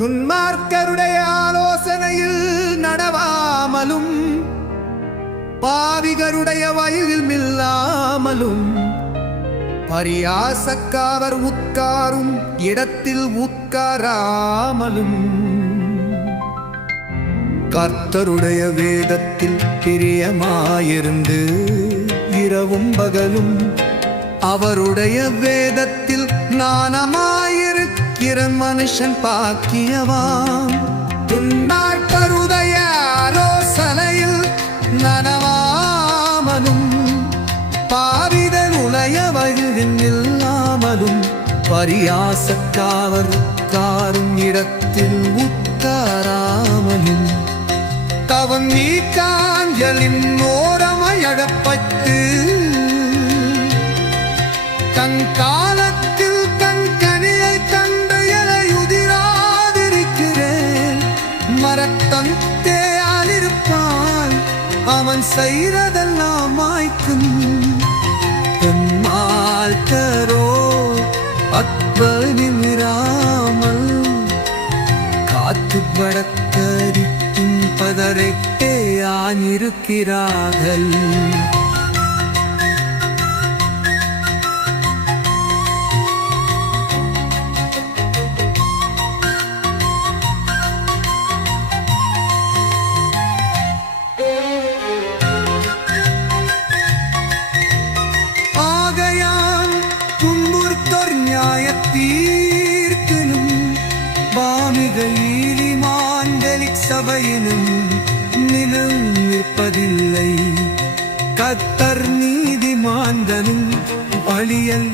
துன்மார்க்கருடைய ஆலோசனையில் நடவாமலும் பாவிகருடைய வயலில் மில்லாமலும் பரியாசக்காரர் உட்காரும் இடத்தில் உட்காராமலும். கர்த்தருடைய வேதத்தில் பிரியமாயிருந்து இரவும் பகலும் அவருடைய வேதத்தில் நாணமாயிருக்க பிற மனுஷன் பாக்கியவான் துன்பாட்டருடைய ஆலோசனையில் நனவாமலும் பாவிதன் உலய வயதில் இல்லாமலும் பரியாசக்காவர் காரும் இடத்தில் உட்காராமலும். தவம் நீ காஞ்சலின் ஓரமையகப்பட்டு தன் காலத்தில் மரத்தந்தேயாலிருப்பான் அவன் செய்கிறதெல்லாம் மாய்க்கும் தன்மால் தரோ அத்வனிமிராமல் காத்து படத்தரிக்கும் துன்புறுத்தோர் நியாய தீர்க்கலும் பாமிகள் சபையினும் நிலம் நிற்பதில்லை. கத்தர் நீதிமாந்தனும் வழியல்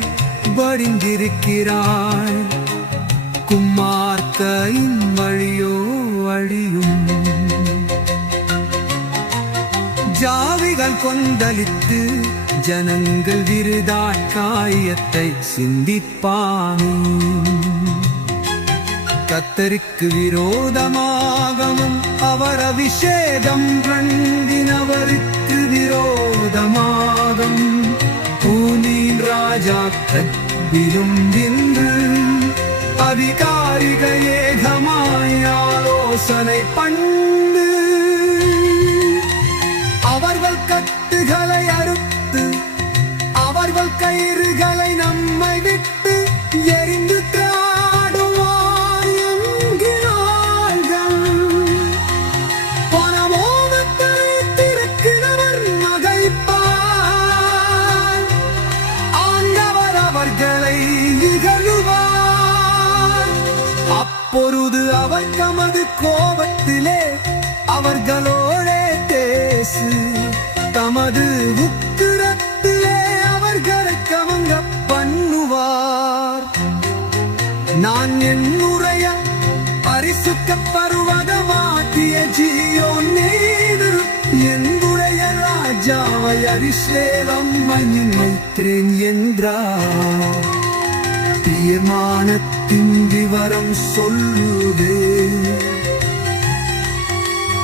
வடிந்திருக்கிறாய் குமார்த்தையின் வழியோ வழியும் ஜாவிகள் கொந்தளித்து ஜனங்கள் விருதாய் காயத்தை சிந்திப்பானே. கத்தருக்கு விரோதமாகவும் அவர் அபிஷேகம் கண்டினவருக்கு விரோதமாகும். பூனின் ராஜா கற்பிலும் என்று அதிகாரிக ஏகமாய் ஆலோசனை பண்ண அப்பொழுது அவர் தமது கோபத்திலே அவர்களோடே பேசு. தமது உத்திரத்திலே அவர்களை கவங்க பண்ணுவார். நான் என் உரைய பரிசுத்த பருவத மாற்றிய ஜியோ நீது என்னுடைய ராஜாவை அரிசேலம் மண்ணின் வைத்திரேன் என்றார். தீர்மானத்தின் விவரம் சொல்லுதே.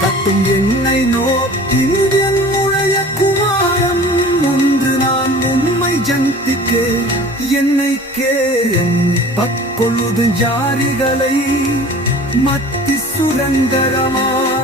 கத்தும் என்னை நோக்கி என்னுடைய குமாரம். ஒன்று நான் உண்மை ஜந்திக்கு என்னை கேன் பக்கொழுது ஜாரிகளை. மத்தி சுரங்கரமா